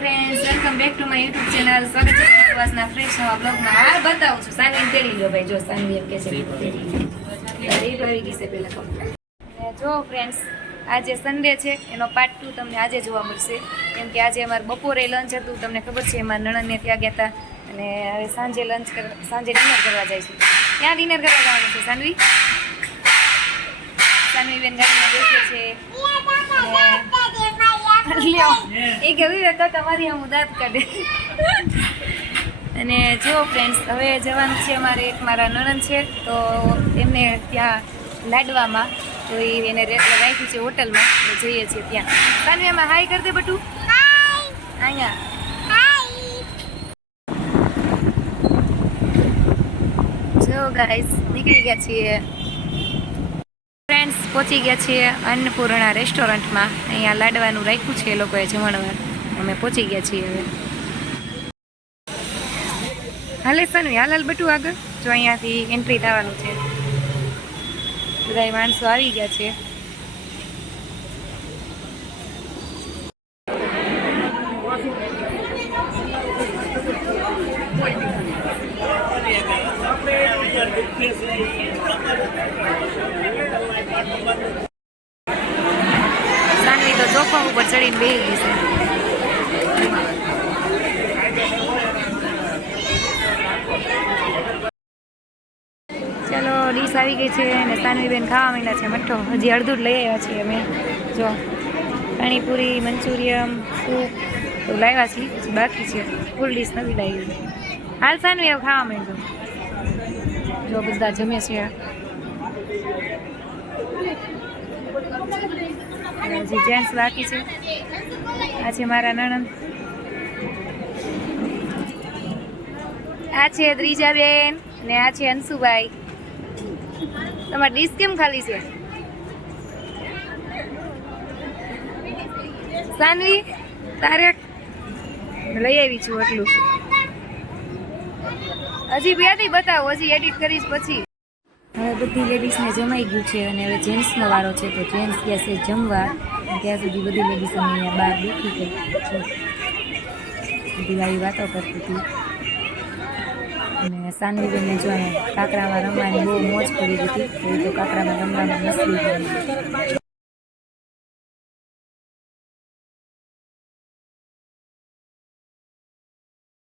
Friends, welcome back to my YouTube channel. સ્વાગત છે પ્રવાસના ફ્રેશ નવા બ્લોગમાં. આ બતાવું છું, સાનવીને તેડી લો ભાઈ. જો સાનવી એમ કે છે તેડી આવી ગઈ છે પેલા કપડાં. જો ફ્રેન્ડ્સ, આજે સન્ડે છે, એનો પાર્ટ 2 તમને આજે જોવા મળશે. કેમ કે આજે અમારે બપોરે લંચ હતું, તમને ખબર છે, અમારા નણંદને ત્યાં ગયા હતા. અને હવે સાંજે સાંજે ડિનર કરવા જાય છે. ક્યાં ડિનર કરવા જવાનું છે સાનવી? સાનવી બેન ગાડીમાં બેસે છે. એ કેવી તમારી આમ દાંત કાઢે. અને જો ફ્રેન્ડ્સ, હવે જવાનું છે અમારે. એક મારા નણંદ છે, તો એમને ત્યાં લાડવામાં, તો એને રાખ્યું છે હોટલમાં, તો જઈએ છીએ ત્યાં. સાનવી એમાં હાઈ કરી દે બટું. અહીંયા જો ગાઈસ, નીકળી ગયા છીએ ફ્રેન્ડ્સ. પહોંચી ગયા છીએ અન્નપૂર્ણા રેસ્ટોરન્ટમાં. અહીંયા લાડવાનું રાખ્યું છે એ લોકોએ જમણવાર. અમે પહોંચી ગયા છીએ હવે. હાલે સાનવી, હાલ બટું આગળ. જો અહીંયાથી એન્ટ્રી થવાનું છે. બધા માણસો આવી ગયા છે. સાનવી તો ચોખા ઉપર ચડીને બેસી ગઈ છે. ચાલો, ડીશ આવી ગઈ છે અને સાનવી બેન ખાવા માંડ્યા છે મઠ્ઠો. હજી અડધું જ લઈ આવ્યા છીએ અમે. જો પાણીપુરી, મંચુરિયમ, સૂપ તો લાવ્યા છીએ, હજી બાકી છે. ફૂલ ડીશ નથી લાવી. હાલ સાનવી હવે ખાવા માંડજો. જો બધા જમે છે. હજી જેન્ટ્સ બાકી છે. આ છે મારા નણંદ, આ છે ત્રીજા બેન, અને આ છે અંશુભાઈ. તમારી ડીશ કેમ ખાલી છે સાનવી? તારે લઈ આવી છું એટલું. હજી બેથી બતાવો, હજી એડિટ કરીશ પછી. હવે બધી લેડીઝને જમાઈ ગયું છે અને હવે જેન્ટ્સનો વારો છે. તો જેન્ટ્સ ગયા છે જમવા. ત્યાં સુધી બધી લેડીઝ અહીંયા બહાર બેઠી છે. બધી વાળી વાતો કરતી હતી. અને સાનવીબેનને જો કાંકરામાં રમવાની બહુ મોજ કરી દીધી. તો કાંકરામાં રમવામાં મસ્તી કરી.